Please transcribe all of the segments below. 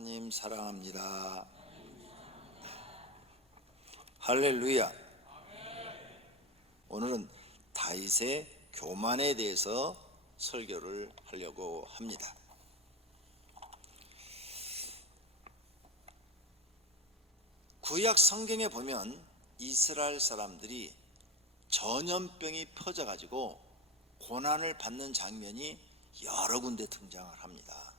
하나님 사랑합니다. 할렐루야. 오늘은 다윗의 교만에 대해서 설교를 하려고 합니다. 구약 성경에 보면 이스라엘 사람들이 전염병이 퍼져가지고 고난을 받는 장면이 여러 군데 등장을 합니다.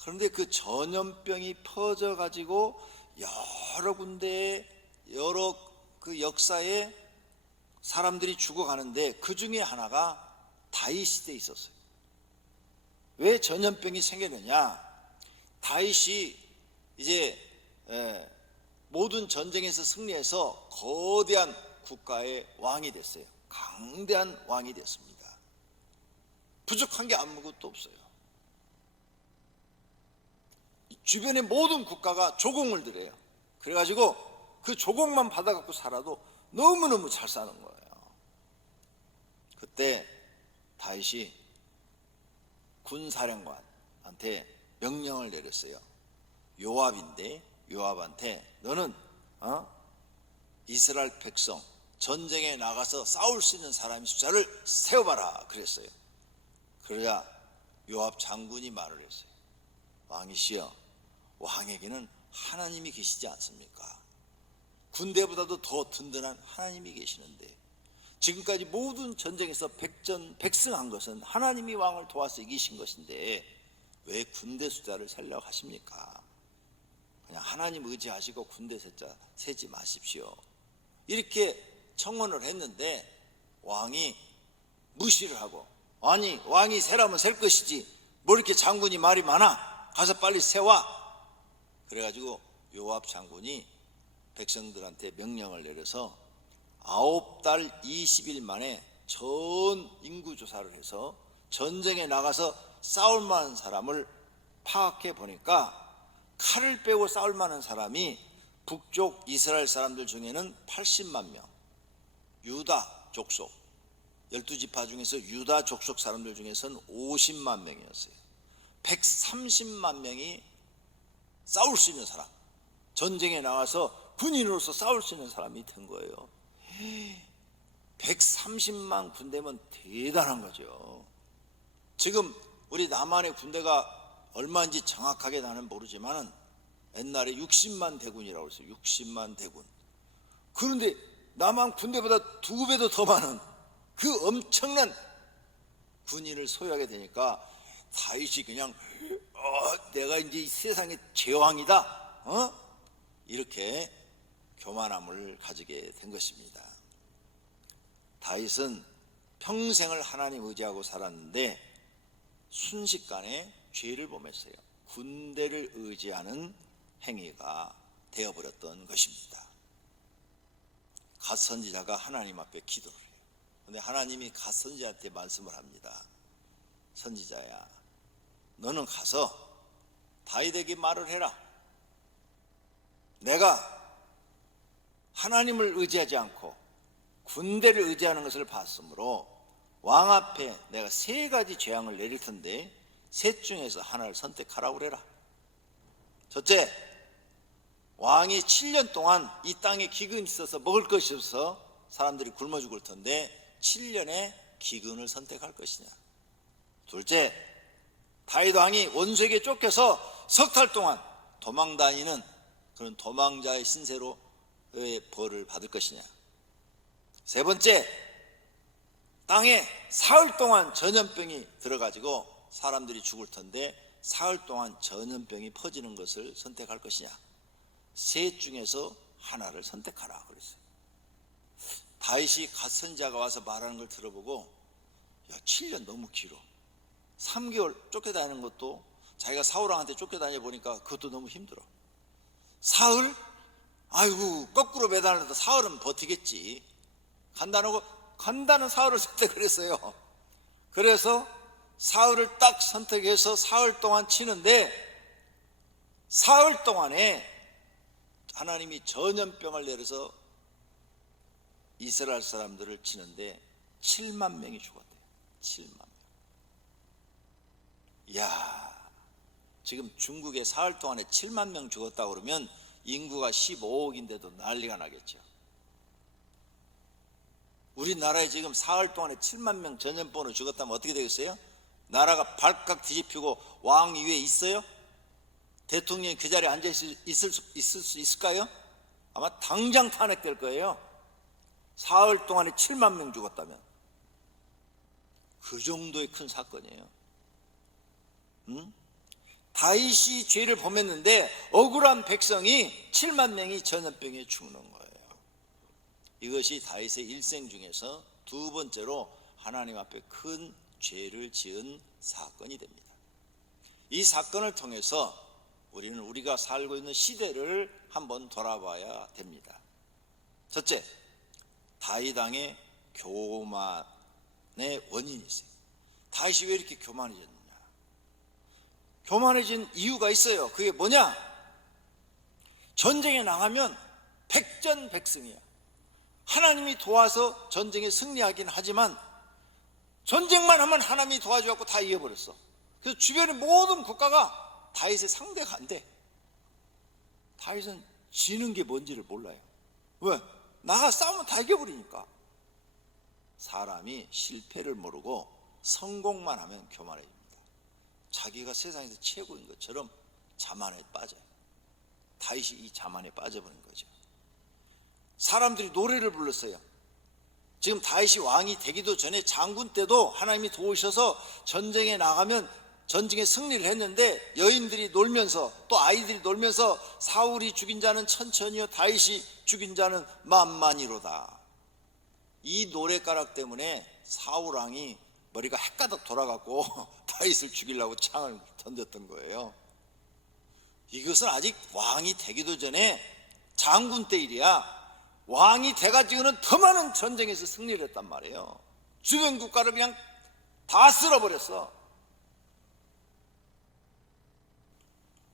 그런데 그 전염병이 퍼져가지고 여러 군데에 여러 그 역사에 사람들이 죽어가는데 그 중에 하나가 다윗 시대에 있었어요. 왜 전염병이 생겼느냐? 다윗이 이제 모든 전쟁에서 승리해서 거대한 국가의 왕이 됐어요. 강대한 왕이 됐습니다. 부족한 게 아무것도 없어요. 주변의 모든 국가가 조공을 드려요. 그래가지고 그 조공만 받아갖고 살아도 너무너무 잘 사는 거예요. 그때 다윗이 군사령관한테 명령을 내렸어요. 요압인데 요압한테 너는 이스라엘 백성 전쟁에 나가서 싸울 수 있는 사람의 숫자를 세워봐라 그랬어요. 그러자 요압 장군이 말을 했어요. 왕이시여, 왕에게는 하나님이 계시지 않습니까? 군대보다도 더 든든한 하나님이 계시는데 지금까지 모든 전쟁에서 백승한 것은 하나님이 왕을 도와서 이기신 것인데 왜 군대 숫자를 세려고 하십니까? 그냥 하나님 의지하시고 군대 숫자 세지 마십시오. 이렇게 청원을 했는데 왕이 무시를 하고, 아니 왕이 세라면 셀 것이지 뭐 이렇게 장군이 말이 많아, 가서 빨리 세와. 그래가지고 요압 장군이 백성들한테 명령을 내려서 9달 20일 만에 전 인구 조사를 해서 전쟁에 나가서 싸울 만한 사람을 파악해 보니까 칼을 빼고 싸울 만한 사람이 북쪽 이스라엘 사람들 중에는 80만 명, 유다 족속 12지파 중에서 유다 족속 사람들 중에서는 50만 명이었어요. 130만 명이 싸울 수 있는 사람, 전쟁에 나가서 군인으로서 싸울 수 있는 사람이 된 거예요. 130만 군대면 대단한 거죠. 지금 우리 남한의 군대가 얼마인지 정확하게 나는 모르지만 옛날에 60만 대군이라고 했어요. 60만 대군. 그런데 남한 군대보다 2배도 더 많은 그 엄청난 군인을 소유하게 되니까 다윗이 그냥 내가 이제 이 세상의 제왕이다 이렇게 교만함을 가지게 된 것입니다. 다윗은 평생을 하나님 의지하고 살았는데 순식간에 죄를 범했어요. 군대를 의지하는 행위가 되어버렸던 것입니다. 갓 선지자가 하나님 앞에 기도를 해요. 그런데 하나님이 갓 선지자한테 말씀을 합니다. 선지자야, 너는 가서 다윗에게 말을 해라. 내가 하나님을 의지하지 않고 군대를 의지하는 것을 봤으므로 왕 앞에 내가 3가지 재앙을 내릴 텐데 셋 중에서 하나를 선택하라고 그래라. 첫째, 왕이 7년 동안 이 땅에 기근이 있어서 먹을 것이 없어 사람들이 굶어 죽을 텐데 7년의 기근을 선택할 것이냐. 둘째, 다윗 왕이 원수에게 쫓겨서 석 달 동안 도망 다니는 그런 도망자의 신세로 벌을 받을 것이냐. 세 번째, 땅에 사흘 동안 전염병이 들어가지고 사람들이 죽을 텐데 사흘 동안 전염병이 퍼지는 것을 선택할 것이냐. 셋 중에서 하나를 선택하라 그랬어요. 다윗이 갓 선지자가 와서 말하는 걸 들어보고 7년 너무 길어. 3개월 쫓겨다니는 것도, 자기가 사울왕한테 쫓겨다녀 보니까 그것도 너무 힘들어. 사흘? 아이고 거꾸로 매달려도 사흘은 버티겠지. 간단한 사흘을 선택을 했어요. 그래서 사흘을 딱 선택해서 사흘 동안 치는데 사흘 동안에 하나님이 전염병을 내려서 이스라엘 사람들을 치는데 7만 명이 죽었대요. 7만 명. 이야, 지금 중국에 사흘 동안에 7만 명 죽었다고 그러면 인구가 15억인데도 난리가 나겠죠. 우리나라에 지금 사흘 동안에 7만 명 전염병으로 죽었다면 어떻게 되겠어요? 나라가 발칵 뒤집히고 왕 위에 있어요? 대통령이 그 자리에 앉아 있을 수 있을까요? 아마 당장 탄핵될 거예요. 사흘 동안에 7만 명 죽었다면. 그 정도의 큰 사건이에요. 다윗이 죄를 범했는데 억울한 백성이 7만 명이 전염병에 죽는 거예요. 이것이 다윗의 일생 중에서 두 번째로 하나님 앞에 큰 죄를 지은 사건이 됩니다. 이 사건을 통해서 우리는 우리가 살고 있는 시대를 한번 돌아봐야 됩니다. 첫째, 다윗 왕의 교만의 원인이 있어요. 다윗이 왜 이렇게 교만해졌느냐? 교만해진 이유가 있어요. 그게 뭐냐? 전쟁에 나가면 백전백승이야. 하나님이 도와서 전쟁에 승리하긴 하지만 전쟁만 하면 하나님이 도와줘갖고 다 이겨버렸어. 그래서 주변의 모든 국가가 다윗의 상대가 안 돼. 다윗은 지는 게 뭔지를 몰라요. 왜? 나가 싸우면 다 이겨버리니까. 사람이 실패를 모르고 성공만 하면 교만해집니다. 자기가 세상에서 최고인 것처럼 자만에 빠져요. 다윗이 이 자만에 빠져버린 거죠. 사람들이 노래를 불렀어요. 지금 다윗이 왕이 되기도 전에 장군 때도 하나님이 도우셔서 전쟁에 나가면 전쟁에 승리를 했는데 여인들이 놀면서 또 아이들이 놀면서 사울이 죽인 자는 천천히요 다윗이 죽인 자는 만만이로다. 이 노래가락 때문에 사울 왕이 머리가 헷가닥 돌아가고 다윗을 죽이려고 창을 던졌던 거예요. 이것은 아직 왕이 되기도 전에 장군 때 일이야. 왕이 돼가지고는 더 많은 전쟁에서 승리를 했단 말이에요. 주변 국가를 그냥 다 쓸어버렸어.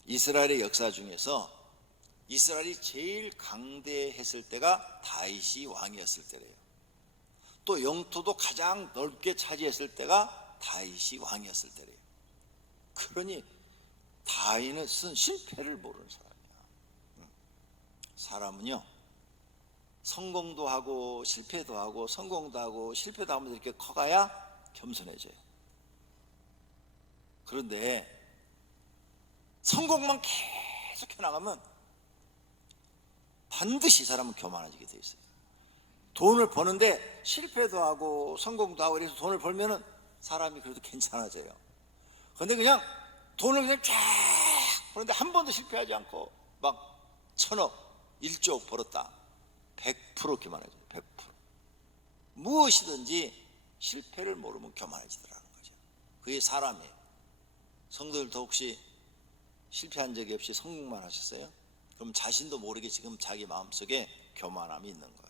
이스라엘의 역사 중에서 이스라엘이 제일 강대했을 때가 다윗이 왕이었을 때래요. 또 영토도 가장 넓게 차지했을 때가 다윗이 왕이었을 때래요. 그러니 다윗은 실패를 모르는 사람이야. 사람은요 성공도 하고 실패도 하고 성공도 하고 실패도 하면서 이렇게 커가야 겸손해져요. 그런데 성공만 계속 해나가면 반드시 이 사람은 교만해지게 돼 있어요. 돈을 버는데 실패도 하고 성공도 하고 이래서 돈을 벌면은 사람이 그래도 괜찮아져요. 그런데 그냥 돈을 그냥 쫙 버는데 한 번도 실패하지 않고 막 1,000억, 1조 벌었다. 100% 교만해져요. 100%. 무엇이든지 실패를 모르면 교만해지더라는 거죠. 그게 사람이에요. 성도들도 혹시 실패한 적이 없이 성공만 하셨어요? 그럼 자신도 모르게 지금 자기 마음속에 교만함이 있는 거예요.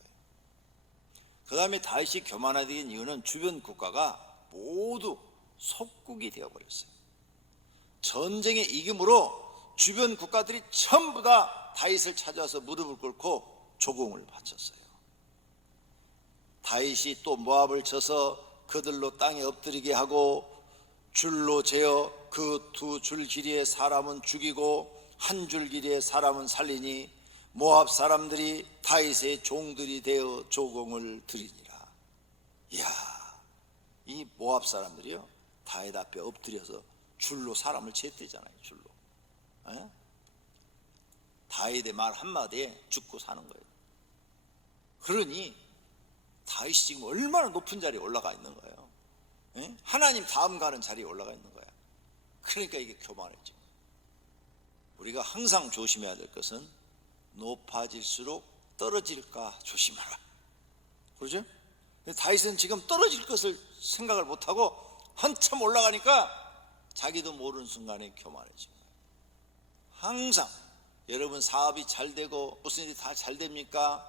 그 다음에 다윗이 교만하게 된 이유는 주변 국가가 모두 속국이 되어버렸어요. 전쟁에 이김으로 주변 국가들이 전부 다 다윗을 찾아서 무릎을 꿇고 조공을 바쳤어요. 다윗이 또 모압을 쳐서 그들로 땅에 엎드리게 하고 줄로 재어 그 두 줄 길이의 사람은 죽이고 한 줄 길이의 사람은 살리니 모압 사람들이 다윗의 종들이 되어 조공을 드리니라. 이야, 이 모압 사람들이요 다윗 앞에 엎드려서 줄로 사람을 쟀대잖아요. 줄로. 에? 다윗의 말 한마디에 죽고 사는 거예요. 그러니 다윗이 지금 얼마나 높은 자리에 올라가 있는 거예요. 에? 하나님 다음 가는 자리에 올라가 있는 거야. 그러니까 이게 교만해져. 우리가 항상 조심해야 될 것은 높아질수록 떨어질까 조심하라. 그러죠? 다윗은 지금 떨어질 것을 생각을 못하고 한참 올라가니까 자기도 모르는 순간에 교만해지고. 항상 여러분 사업이 잘 되고 무슨 일이 다 잘 됩니까?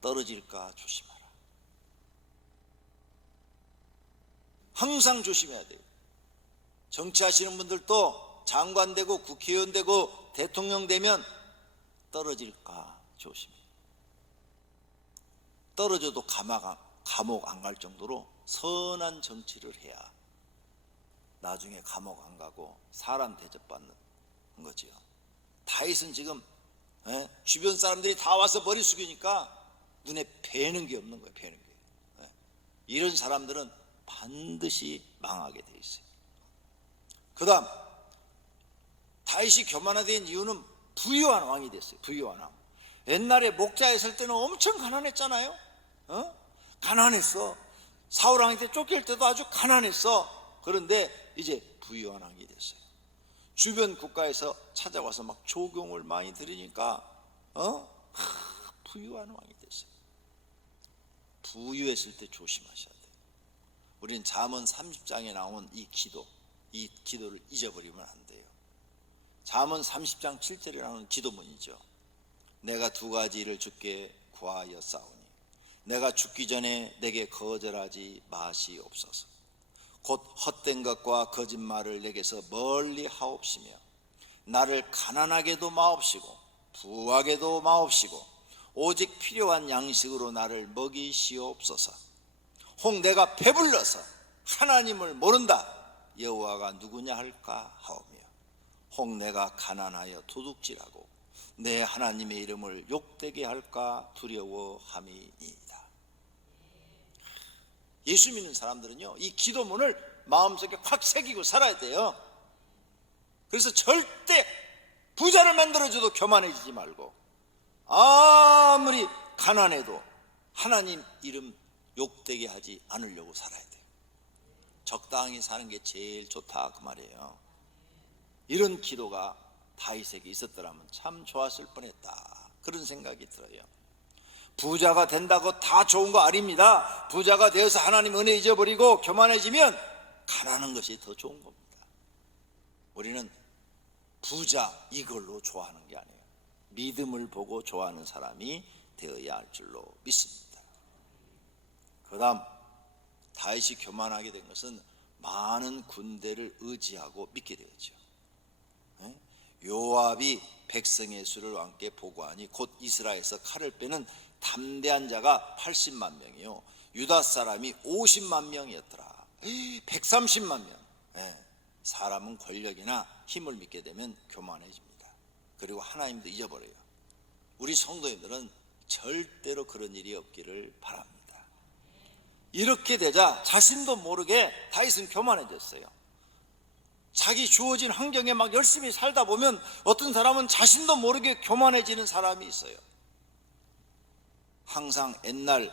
떨어질까 조심하라. 항상 조심해야 돼요. 정치하시는 분들도 장관 되고 국회의원 되고 대통령 되면 떨어질까 조심해요. 떨어져도 감옥 안 갈 정도로 선한 정치를 해야 나중에 감옥 안 가고 사람 대접받는 거지요. 다윗은 지금 주변 사람들이 다 와서 머리 숙이니까 눈에 뵈는 게 없는 거예요. 뵈는 게. 이런 사람들은 반드시 망하게 돼 있어요. 그 다음 다윗이 교만화된 이유는 부유한 왕이 됐어요. 부유한 왕. 옛날에 목자였을 때는 엄청 가난했잖아요. 가난했어. 사울 왕한테 쫓길 때도 아주 가난했어. 그런데 이제 부유한 왕이 됐어요. 주변 국가에서 찾아와서 막 조공을 많이 드리니까 부유한 왕이 됐어요. 부유했을 때 조심하셔야 돼요. 우리는 잠언 30장에 나온 이 기도를 잊어버리면 안 돼요. 잠언 30장 7절에 나오는 기도문이죠. 내가 두 가지 일을 주께 구하였사오니 내가 죽기 전에 내게 거절하지 마시옵소서. 곧 헛된 것과 거짓말을 내게서 멀리 하옵시며 나를 가난하게도 마옵시고 부하게도 마옵시고 오직 필요한 양식으로 나를 먹이시옵소서. 혹 내가 배불러서 하나님을 모른다 여호와가 누구냐 할까 하오며 혹 내가 가난하여 도둑질하고 내 하나님의 이름을 욕되게 할까 두려워함이니이다. 예수 믿는 사람들은요 이 기도문을 마음속에 확 새기고 살아야 돼요. 그래서 절대 부자를 만들어줘도 교만해지지 말고 아무리 가난해도 하나님 이름 욕되게 하지 않으려고 살아야 돼요. 적당히 사는 게 제일 좋다 그 말이에요. 이런 기도가 다윗에게 있었더라면 참 좋았을 뻔했다 그런 생각이 들어요. 부자가 된다고 다 좋은 거 아닙니다. 부자가 되어서 하나님 은혜 잊어버리고 교만해지면 가난한 것이 더 좋은 겁니다. 우리는 부자 이걸로 좋아하는 게 아니에요. 믿음을 보고 좋아하는 사람이 되어야 할 줄로 믿습니다. 그 다음 다윗이 교만하게 된 것은 많은 군대를 의지하고 믿게 되었죠. 요압이 백성의 수를 왕께 보고하니 곧 이스라엘에서 칼을 빼는 담대한 자가 80만 명이요 유다 사람이 50만 명이었더라. 130만 명. 사람은 권력이나 힘을 믿게 되면 교만해집니다. 그리고 하나님도 잊어버려요. 우리 성도님들은 절대로 그런 일이 없기를 바랍니다. 이렇게 되자 자신도 모르게 다윗은 교만해졌어요. 자기 주어진 환경에 막 열심히 살다 보면 어떤 사람은 자신도 모르게 교만해지는 사람이 있어요. 항상 옛날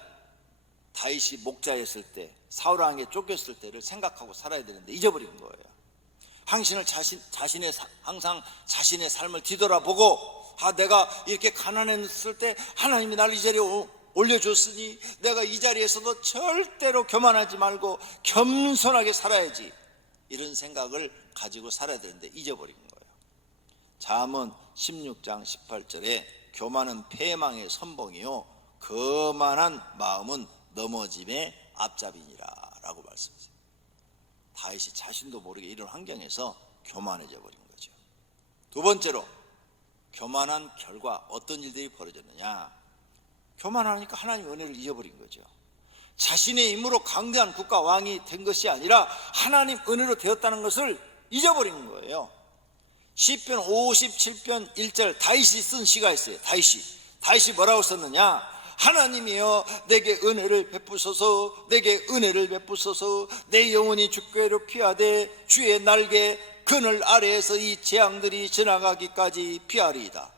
다윗이 목자였을 때 사울 왕에게 쫓겼을 때를 생각하고 살아야 되는데 잊어버린 거예요. 항상 자신의 삶을 뒤돌아보고 내가 이렇게 가난했을 때 하나님이 나를 이 자리에 올려줬으니 내가 이 자리에서도 절대로 교만하지 말고 겸손하게 살아야지 이런 생각을 가지고 살아야 되는데 잊어버린 거예요. 잠언 16장 18절에 교만은 패망의 선봉이요 거만한 마음은 넘어짐의 앞잡이니라 라고 말씀하세요. 다윗이 자신도 모르게 이런 환경에서 교만해져 버린 거죠. 두 번째로 교만한 결과 어떤 일들이 벌어졌느냐. 교만하니까 하나님의 은혜를 잊어버린 거죠. 자신의 힘으로 강대한 국가 왕이 된 것이 아니라 하나님 은혜로 되었다는 것을 잊어버린 거예요. 시편 57편 1절 다윗이 쓴 시가 있어요. 다윗이 뭐라고 썼느냐. 하나님이여 내게 은혜를 베푸소서 내게 은혜를 베푸소서 내 영혼이 주께로 피하되 주의 날개 그늘 아래에서 이 재앙들이 지나가기까지 피하리이다.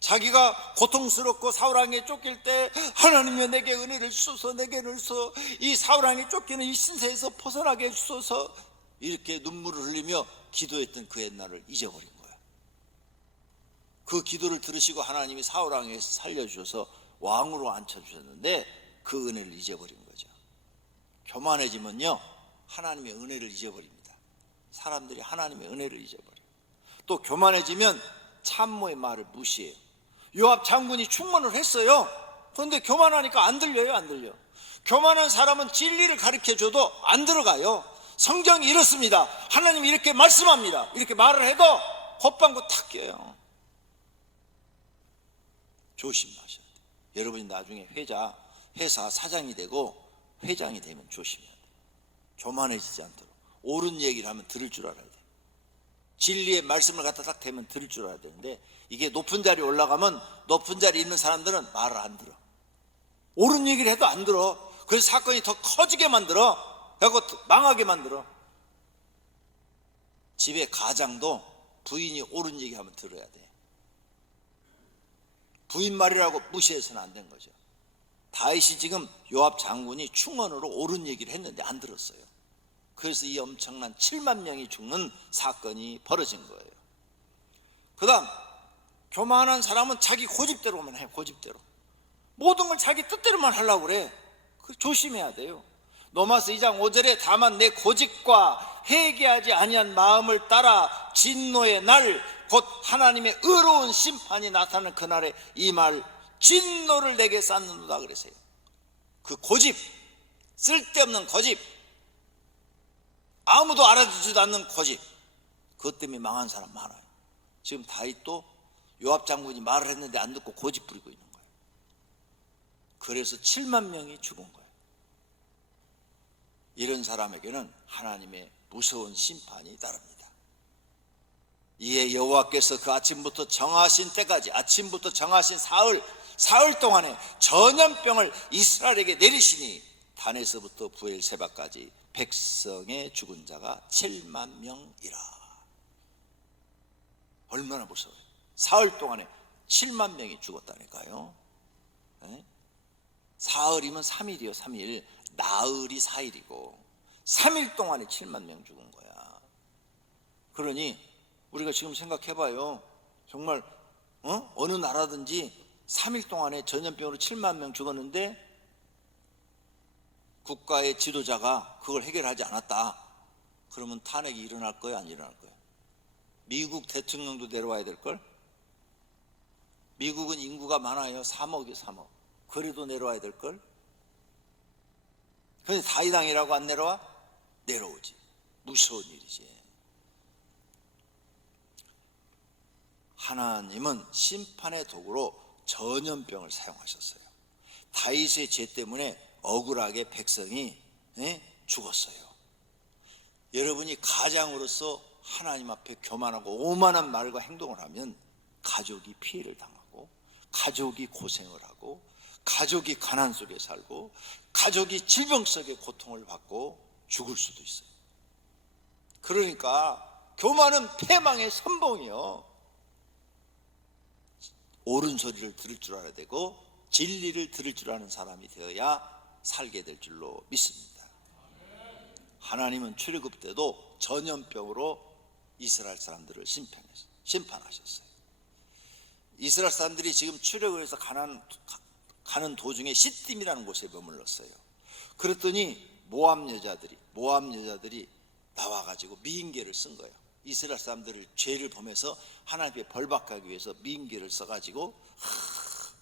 자기가 고통스럽고 사울왕에 쫓길 때 하나님이여 내게 은혜를 주소서 내게 은혜를 주소서 이 사울왕에 쫓기는 이 신세에서 벗어나게 해주소서 이렇게 눈물을 흘리며 기도했던 그 옛날을 잊어버린 거예요. 그 기도를 들으시고 하나님이 사울왕에서 살려주셔서 왕으로 앉혀주셨는데 그 은혜를 잊어버린 거죠. 교만해지면요 하나님의 은혜를 잊어버립니다. 사람들이 하나님의 은혜를 잊어버려요. 또 교만해지면 참모의 말을 무시해요. 요압 장군이 충원을 했어요. 그런데 교만하니까 안 들려요. 안 들려. 교만한 사람은 진리를 가르쳐줘도 안 들어가요. 성경이 이렇습니다. 하나님이 이렇게 말씀합니다. 이렇게 말을 해도 헛방구 탁 껴요. 조심하셔야 돼요. 여러분이 나중에 회사 사장이 되고 회장이 되면 조심해야 돼요. 교만해지지 않도록 옳은 얘기를 하면 들을 줄 알아야 돼. 진리의 말씀을 갖다 딱 대면 들을 줄 알아야 되는데, 이게 높은 자리에 올라가면 높은 자리에 있는 사람들은 말을 안 들어. 옳은 얘기를 해도 안 들어. 그래서 사건이 더 커지게 만들어. 그래갖고 망하게 만들어. 집에 가장도 부인이 옳은 얘기하면 들어야 돼. 부인 말이라고 무시해서는 안 된 거죠. 다윗이 지금 요압 장군이 충언으로 옳은 얘기를 했는데 안 들었어요. 그래서 이 엄청난 7만 명이 죽는 사건이 벌어진 거예요. 그 다음, 교만한 사람은 자기 고집대로만 해. 고집대로 모든 걸 자기 뜻대로만 하려고 그래. 조심해야 돼요. 로마서 2장 5절에 다만 내 고집과 회개하지 아니한 마음을 따라 진노의 날 곧 하나님의 의로운 심판이 나타나는 그날에 이 말 진노를 내게 쌓는도다 그랬어요. 그 고집, 쓸데없는 고집, 아무도 알아주지도 않는 고집, 그것 때문에 망한 사람 많아요. 지금 다윗도 요압 장군이 말을 했는데 안 듣고 고집 부리고 있는 거예요. 그래서 7만 명이 죽은 거예요. 이런 사람에게는 하나님의 무서운 심판이 따릅니다. 이에 여호와께서 그 아침부터 정하신 때까지, 아침부터 정하신 사흘 동안에 전염병을 이스라엘에게 내리시니 단에서부터 부엘세바까지 백성의 죽은 자가 7만 명이라. 얼마나 무서워요. 사흘 동안에 7만 명이 죽었다니까요. 네? 사흘이면 3일이요. 3일. 나흘이 4일이고 3일 동안에 7만 명 죽은 거야. 그러니 우리가 지금 생각해봐요. 정말 어느 나라든지 3일 동안에 전염병으로 7만 명 죽었는데 국가의 지도자가 그걸 해결하지 않았다. 그러면 탄핵이 일어날 거야, 안 일어날 거야? 미국 대통령도 내려와야 될걸? 미국은 인구가 많아요. 3억이요, 3억. 그래도 내려와야 될걸? 그런데 다이당이라고 안 내려와? 내려오지. 무서운 일이지. 하나님은 심판의 도구로 전염병을 사용하셨어요. 다윗의 죄 때문에 억울하게 백성이 죽었어요. 여러분이 가장으로서 하나님 앞에 교만하고 오만한 말과 행동을 하면 가족이 피해를 당하고, 가족이 고생을 하고, 가족이 가난 속에 살고, 가족이 질병 속에 고통을 받고 죽을 수도 있어요. 그러니까 교만은 패망의 선봉이요. 옳은 소리를 들을 줄 알아야 되고 진리를 들을 줄 아는 사람이 되어야 살게 될 줄로 믿습니다. 하나님은 출애굽 때도 전염병으로 이스라엘 사람들을 심판하셨어요. 이스라엘 사람들이 지금 출애굽에서 가는 도중에 시딤이라는 곳에 머물렀어요. 그랬더니 모압 여자들이 나와가지고 미인계를 쓴 거예요. 이스라엘 사람들을 죄를 범해서 하나님께 벌받게 위해서 미인계를 써가지고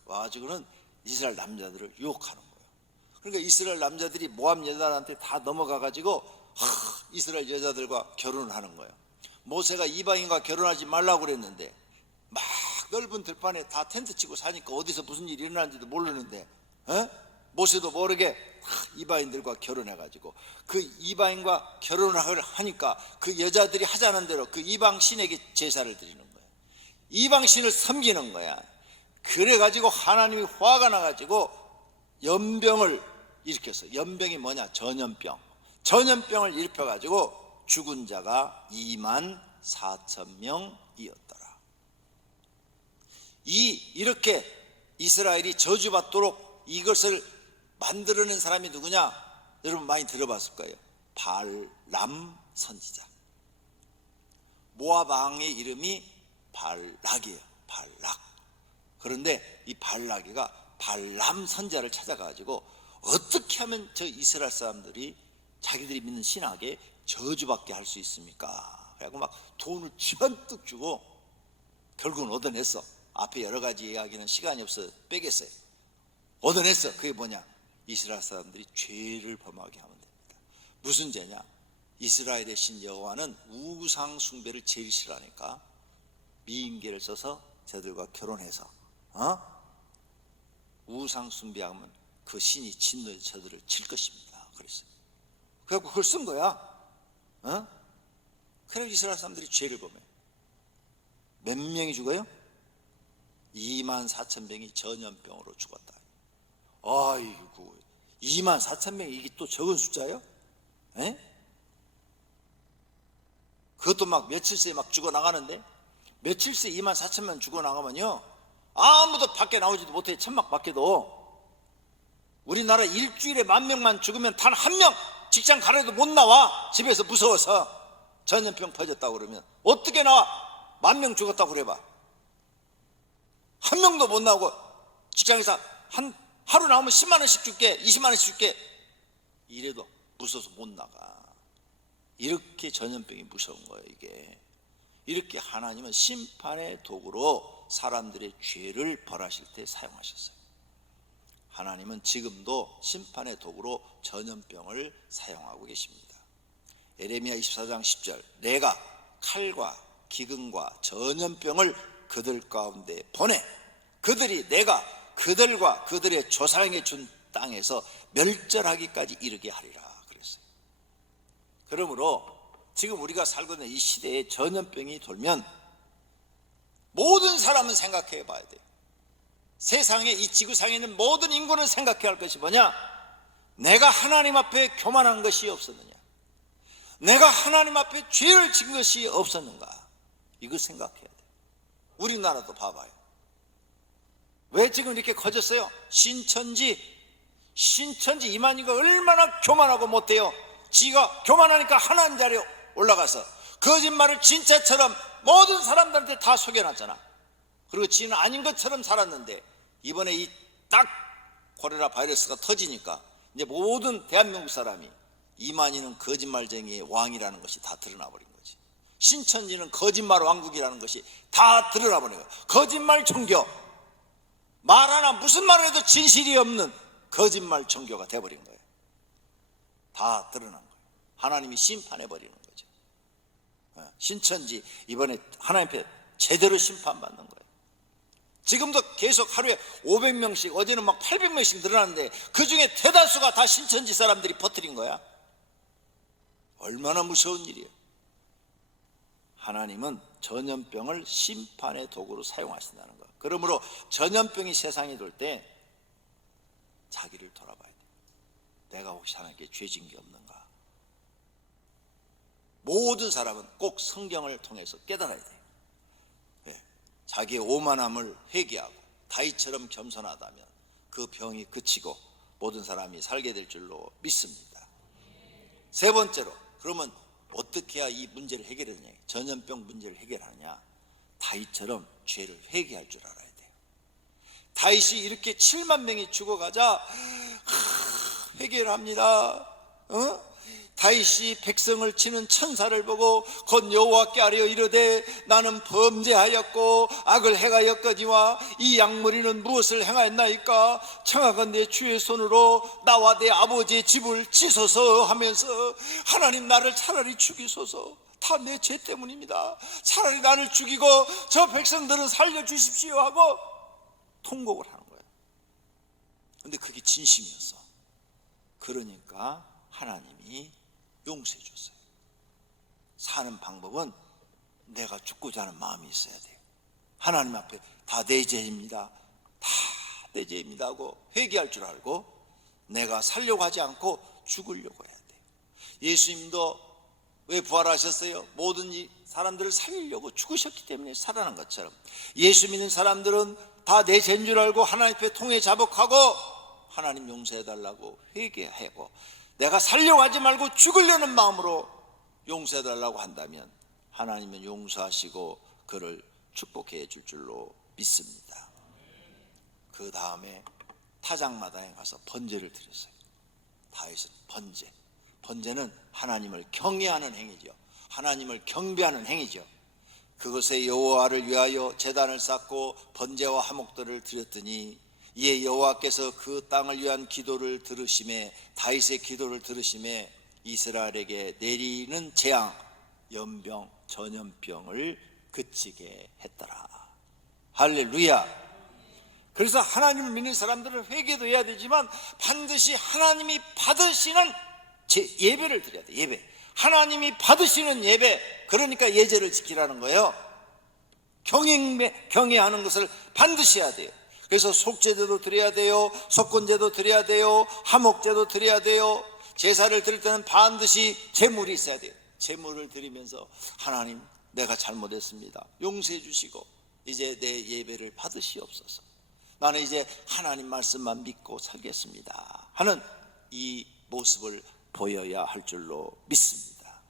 와가지고는 이스라엘 남자들을 유혹하는 거예요. 그러니까 이스라엘 남자들이 모압 여자들한테 다 넘어가가지고 이스라엘 여자들과 결혼을 하는 거예요. 모세가 이방인과 결혼하지 말라고 그랬는데 막 넓은 들판에 다 텐트 치고 사니까 어디서 무슨 일이 일어나는지도 모르는데 모세도 모르게 이방인들과 결혼해가지고 그 이방인과 결혼을 하니까 그 여자들이 하자는 대로 그 이방 신에게 제사를 드리는 거예요. 이방 신을 섬기는 거야. 그래가지고 하나님이 화가 나가지고 연병을 일으켰어요. 연병이 뭐냐? 전염병을 일으켜가지고 죽은 자가 2만 4천 명이었더라. 이렇게 이스라엘이 저주받도록 이것을 만들어낸 사람이 누구냐? 여러분 많이 들어봤을 거예요. 발람 선지자. 모압 왕의 이름이 발락이에요. 발락. 그런데 이 발락이가 발람 선지자를 찾아가지고 어떻게 하면 저 이스라엘 사람들이 자기들이 믿는 신학에 저주받게 할 수 있습니까? 그래갖고 막 돈을 잔뜩 주고 결국은 얻어냈어. 앞에 여러 가지 이야기는 시간이 없어 빼겠어요. 얻어냈어. 그게 뭐냐? 이스라엘 사람들이 죄를 범하게 하면 됩니다. 무슨 죄냐? 이스라엘의 신 여호와는 우상 숭배를 제일 싫어하니까 미인계를 써서 저들과 결혼해서 우상 숭배하면 그 신이 진노에 저들을 칠 것입니다. 그랬어요. 그래서 그걸 쓴 거야. 그럼 이스라엘 사람들이 죄를 범해. 몇 명이 죽어요? 24,000명이 전염병으로 죽었다. 아이고, 24,000명이 이게 또 적은 숫자예요? 에? 그것도 막 며칠 새에 막 죽어나가는데, 며칠 새에 24,000명 죽어나가면요, 아무도 밖에 나오지도 못해. 천막 밖에도. 우리나라 일주일에 10,000명만 죽으면 단 한 명 직장 가려도 못 나와. 집에서 무서워서. 전염병 퍼졌다고 그러면 어떻게 나와? 10,000명 죽었다고 그래봐. 한 명도 못 나오고 직장에서 하루 나오면 10만 원씩 줄게, 20만 원씩 줄게, 이래도 무서워서 못 나가. 이렇게 전염병이 무서운 거예요. 이게 이렇게 하나님은 심판의 도구로 사람들의 죄를 벌하실 때 사용하셨어요. 하나님은 지금도 심판의 도구로 전염병을 사용하고 계십니다. 예레미야 24장 10절, 내가 칼과 기근과 전염병을 그들 가운데 보내 그들이 내가 그들과 그들의 조상에게 준 땅에서 멸절하기까지 이르게 하리라 그랬어요. 그러므로 지금 우리가 살고 있는 이 시대에 전염병이 돌면 모든 사람은 생각해 봐야 돼요. 세상에, 이 지구상에 있는 모든 인구는 생각해야 할 것이 뭐냐? 내가 하나님 앞에 교만한 것이 없었느냐? 내가 하나님 앞에 죄를 지은 것이 없었는가? 이거 생각해야 돼요. 우리나라도 봐봐요. 왜 지금 이렇게 커졌어요? 신천지 이만희가 얼마나 교만하고 못해요. 지가 교만하니까 하나님 자리에 올라가서 거짓말을 진짜처럼 모든 사람들한테 다 속여놨잖아. 그리고 지는 아닌 것처럼 살았는데 이번에 이 딱 코로나 바이러스가 터지니까 이제 모든 대한민국 사람이 이만희는 거짓말쟁이의 왕이라는 것이 다 드러나 버린 거지. 신천지는 거짓말 왕국이라는 것이 다 드러나 버린 거예요. 거짓말 종교, 말 하나 무슨 말을 해도 진실이 없는 거짓말 종교가 돼버린 거예요. 다 드러난 거예요. 하나님이 심판해 버리는 거죠. 신천지 이번에 하나님 앞에 제대로 심판받는 거예요. 지금도 계속 하루에 500명씩, 어제는 막 800명씩 늘어났는데 그 중에 대다수가 다 신천지 사람들이 퍼뜨린 거야. 얼마나 무서운 일이에요. 하나님은 전염병을 심판의 도구로 사용하신다는 거. 그러므로 전염병이 세상에 돌 때 자기를 돌아봐야 돼. 내가 혹시 하나님께 죄 지은 게 없는가? 모든 사람은 꼭 성경을 통해서 깨달아야 돼요. 자기의 오만함을 회개하고 다윗처럼 겸손하다면 그 병이 그치고 모든 사람이 살게 될 줄로 믿습니다. 세 번째로, 그러면 어떻게 해야 이 문제를 해결하느냐? 전염병 문제를 해결하느냐? 다윗처럼 죄를 회개할 줄 알아야 돼요. 다윗이 이렇게 7만 명이 죽어가자 회개를 합니다. 다윗이 백성을 치는 천사를 보고 곧 여호와께 아뢰어 이르되 나는 범죄하였고 악을 행하였거니와 이 양머리는 무엇을 행하였나이까? 청하건대 주의 손으로 나와 내 아버지의 집을 치소서 하면서 하나님 나를 차라리 죽이소서. 다 내 죄 때문입니다. 차라리 나를 죽이고 저 백성들은 살려주십시오 하고 통곡을 하는 거예요. 근데 그게 진심이었어. 그러니까 하나님이 용서해 줬어요. 사는 방법은 내가 죽고자 하는 마음이 있어야 돼요. 하나님 앞에 다 내 죄입니다, 다 내 죄입니다 하고 회개할 줄 알고 내가 살려고 하지 않고 죽으려고 해야 돼요. 예수님도 왜 부활하셨어요? 모든 사람들을 살리려고 죽으셨기 때문에 살아난 것처럼 예수 믿는 사람들은 다 내 죄인 줄 알고 하나님 앞에 통회 자복하고 하나님 용서해달라고 회개하고 내가 살려고 하지 말고 죽으려는 마음으로 용서해달라고 한다면 하나님은 용서하시고 그를 축복해 줄 줄로 믿습니다. 그 다음에 타작마당에 가서 번제를 드렸어요. 다윗은 번제는 하나님을 경외하는 행위죠. 하나님을 경배하는 행위죠. 그것에 여호와를 위하여 제단을 쌓고 번제와 화목들을 드렸더니 이에 여호와께서 그 땅을 위한 기도를 들으심에, 다윗의 기도를 들으심에 이스라엘에게 내리는 재앙, 연병, 전염병을 그치게 했더라. 할렐루야. 그래서 하나님을 믿는 사람들은 회개도 해야 되지만 반드시 하나님이 받으시는 예배를 드려야 돼. 예배. 하나님이 받으시는 예배, 그러니까 예절을 지키라는 거예요. 경외하는 것을 반드시 해야 돼요. 그래서 속죄제도 드려야 돼요. 속건제도 드려야 돼요. 화목제도 드려야 돼요. 제사를 드릴 때는 반드시 제물이 있어야 돼요. 제물을 드리면서 하나님, 내가 잘못했습니다. 용서해 주시고 이제 내 예배를 받으시옵소서. 나는 이제 하나님 말씀만 믿고 살겠습니다 하는 이 모습을 보여야 할 줄로 믿습니다.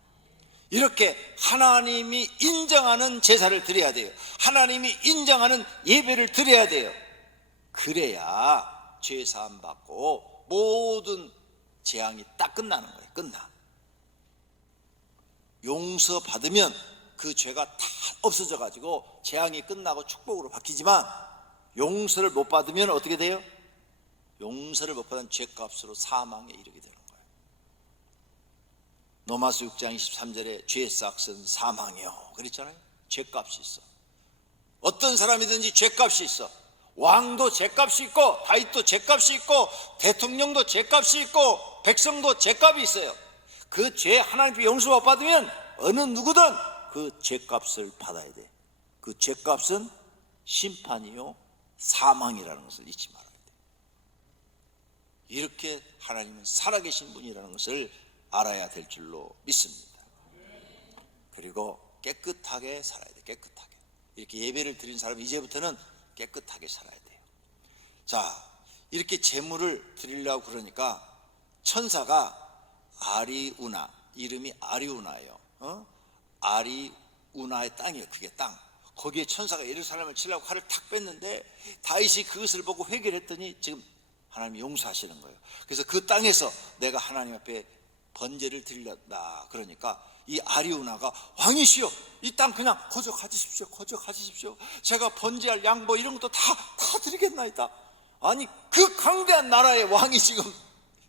이렇게 하나님이 인정하는 제사를 드려야 돼요. 하나님이 인정하는 예배를 드려야 돼요. 그래야 죄사함 받고 모든 재앙이 딱 끝나는 거예요. 끝나. 용서 받으면 그 죄가 다 없어져 가지고 재앙이 끝나고 축복으로 바뀌지만, 용서를 못 받으면 어떻게 돼요? 용서를 못 받은 죄값으로 사망에 이르게 되는 거예요. 로마서 6장 23절에 죄의 삭은 사망이요 그랬잖아요. 죄값이 있어. 어떤 사람이든지 죄값이 있어. 왕도 죄값이 있고, 다윗도 죄값이 있고, 대통령도 죄값이 있고, 백성도 죄값이 있어요. 그 죄 하나님께 용서 못 받으면 어느 누구든 그 죄값을 받아야 돼. 그 죄값은 심판이요 사망이라는 것을 잊지 말아야 돼. 이렇게 하나님은 살아계신 분이라는 것을 알아야 될 줄로 믿습니다. 그리고 깨끗하게 살아야 돼. 깨끗하게. 이렇게 예배를 드린 사람이 이제부터는 깨끗하게 살아야 돼요. 자, 이렇게 제물을 드리려고 그러니까 천사가 아리우나, 이름이 아리우나예요. 아리우나의 땅이에요. 그게 땅. 거기에 천사가 예루살렘을 치려고 칼을 탁 뺐는데 다윗이 그것을 보고 회개를 했더니 지금 하나님이 용서하시는 거예요. 그래서 그 땅에서 내가 하나님 앞에 번제를 드리려다 그러니까 이 아리우나가, 왕이시여, 이 땅 그냥 거저 가지십시오. 거저 가지십시오. 제가 번제할 양보 이런 것도 다 드리겠나이다. 아니, 그 강대한 나라의 왕이 지금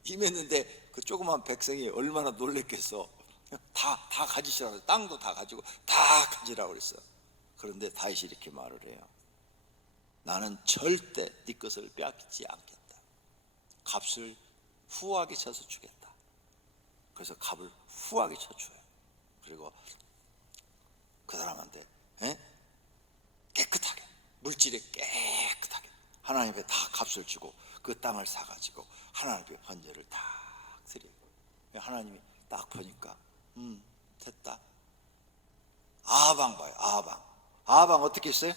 임했는데 그 조그만 백성이 얼마나 놀랬겠어. 다 가지시라고, 땅도 다 가지고 다 가지라고 그랬어. 그런데 다윗이 이렇게 말을 해요. 나는 절대 네 것을 빼앗기지 않겠다. 값을 후하게 쳐서 주겠다. 그래서 값을 후하게 쳐줘요. 그리고 그 사람한테 깨끗하게, 물질에 깨끗하게 하나님 앞에 다 값을 주고 그 땅을 사가지고 하나님 앞에 번제를 딱 드려요. 하나님이 딱 보니까 됐다. 아방 봐요. 아방 어떻게 했어요?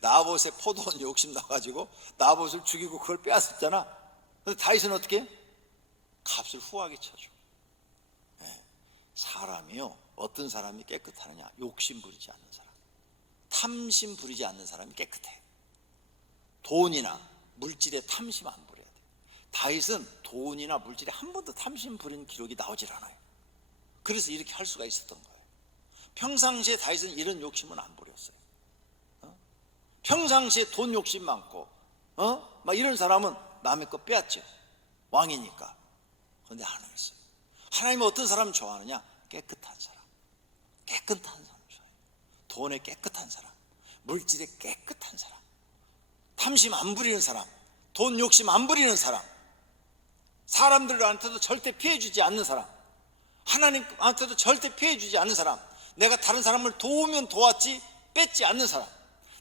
나봇의 포도원 욕심 나가지고 나봇을 죽이고 그걸 빼앗았잖아. 근데 다윗은 어떻게 해? 값을 후하게 쳐줘. 사람이요, 어떤 사람이 깨끗하느냐? 욕심 부리지 않는 사람, 탐심 부리지 않는 사람이 깨끗해. 돈이나 물질에 탐심 안 부려야 돼. 다윗은 돈이나 물질에 한 번도 탐심 부린 기록이 나오질 않아요. 그래서 이렇게 할 수가 있었던 거예요. 평상시에 다윗은 이런 욕심은 안 부렸어요. 평상시에 돈 욕심 많고 막 이런 사람은 남의 거 빼앗죠. 왕이니까. 그런데 안 했어요. 하나님은 어떤 사람 좋아하느냐? 깨끗한 사람. 깨끗한 사람 좋아해요. 돈에 깨끗한 사람, 물질에 깨끗한 사람, 탐심 안 부리는 사람, 돈 욕심 안 부리는 사람, 사람들한테도 절대 피해주지 않는 사람, 하나님한테도 절대 피해주지 않는 사람, 내가 다른 사람을 도우면 도왔지 뺏지 않는 사람,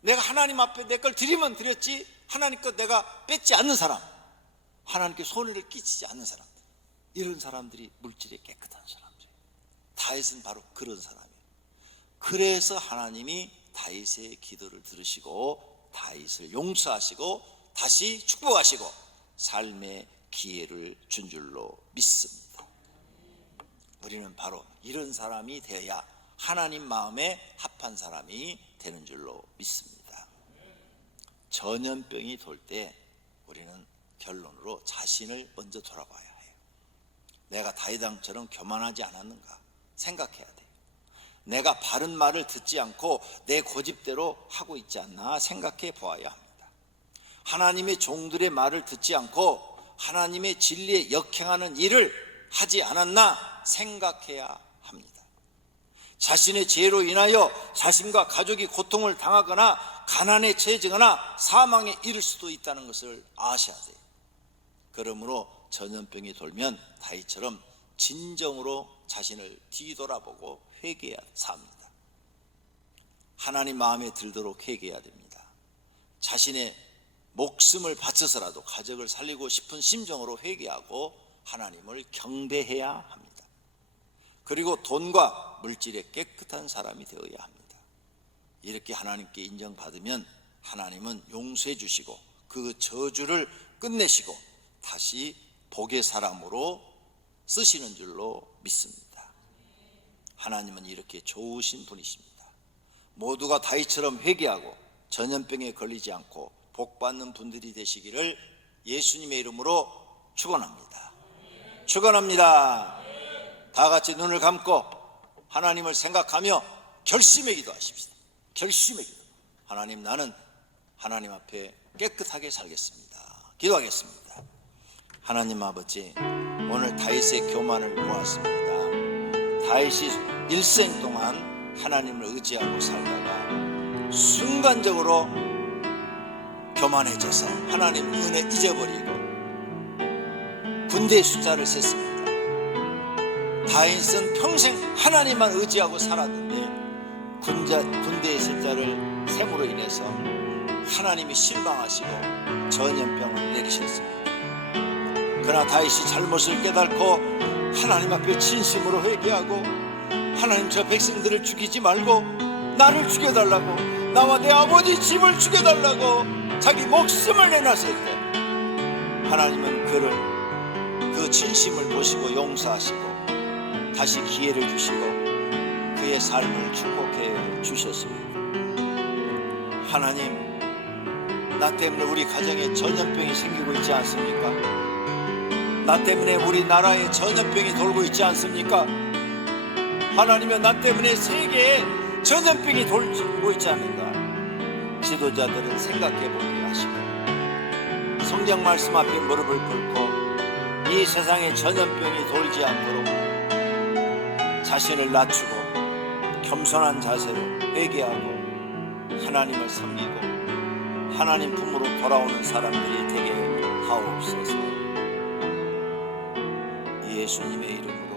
내가 하나님 앞에 내 걸 드리면 드렸지 하나님 것 내가 뺏지 않는 사람, 하나님께 손해를 끼치지 않는 사람, 이런 사람들이 물질이 깨끗한 사람들이에요. 다윗은 바로 그런 사람이에요. 그래서 하나님이 다윗의 기도를 들으시고 다윗을 용서하시고 다시 축복하시고 삶의 기회를 준 줄로 믿습니다. 우리는 바로 이런 사람이 되어야 하나님 마음에 합한 사람이 되는 줄로 믿습니다. 전염병이 돌 때 우리는 결론으로 자신을 먼저 돌아봐야 해요. 내가 다윗 왕처럼 교만하지 않았는가 생각해야 돼요. 내가 바른 말을 듣지 않고 내 고집대로 하고 있지 않나 생각해 보아야 합니다. 하나님의 종들의 말을 듣지 않고 하나님의 진리에 역행하는 일을 하지 않았나 생각해야 합니다. 자신의 죄로 인하여 자신과 가족이 고통을 당하거나 가난에 처해지거나 사망에 이를 수도 있다는 것을 아셔야 돼요. 그러므로 전염병이 돌면 다윗처럼 진정으로 자신을 뒤돌아보고 회개해야 합니다. 하나님 마음에 들도록 회개해야 됩니다. 자신의 목숨을 바쳐서라도 가족을 살리고 싶은 심정으로 회개하고 하나님을 경배해야 합니다. 그리고 돈과 물질에 깨끗한 사람이 되어야 합니다. 이렇게 하나님께 인정받으면 하나님은 용서해 주시고 그 저주를 끝내시고 다시 복의 사람으로 쓰시는 줄로 믿습니다. 하나님은 이렇게 좋으신 분이십니다. 모두가 다윗처럼 회개하고 전염병에 걸리지 않고 복받는 분들이 되시기를 예수님의 이름으로 축원합니다. 축원합니다. 다 같이 눈을 감고 하나님을 생각하며 결심의 기도하십시다. 결심의 기도. 하나님, 나는 하나님 앞에 깨끗하게 살겠습니다. 기도하겠습니다. 하나님 아버지, 오늘 다윗의 교만을 보았습니다. 다윗이 일생 동안 하나님을 의지하고 살다가 순간적으로 교만해져서 하나님 은혜 잊어버리고 군대의 숫자를 셌습니다. 다윗은 평생 하나님만 의지하고 살았는데 군대의 숫자를 셈으로 인해서 하나님이 실망하시고 전염병을 내리셨습니다. 그러나 다윗이 잘못을 깨닫고 하나님 앞에 진심으로 회개하고 하나님, 저 백성들을 죽이지 말고 나를 죽여달라고, 나와 내 아버지 집을 죽여달라고 자기 목숨을 내놨을 때 하나님은 그를 그 진심을 보시고 용서하시고 다시 기회를 주시고 그의 삶을 축복해 주셨습니다. 하나님, 나 때문에 우리 가정에 전염병이 생기고 있지 않습니까? 나 때문에 우리 나라에 전염병이 돌고 있지 않습니까? 하나님이여, 나 때문에 세계에 전염병이 돌고 있지 않는가? 지도자들은 생각해보게 하시고 성경 말씀 앞에 무릎을 꿇고 이 세상에 전염병이 돌지 않도록 자신을 낮추고 겸손한 자세로 회개하고 하나님을 섬기고 하나님 품으로 돌아오는 사람들이 되게 하옵소서. 예수님의 이름으로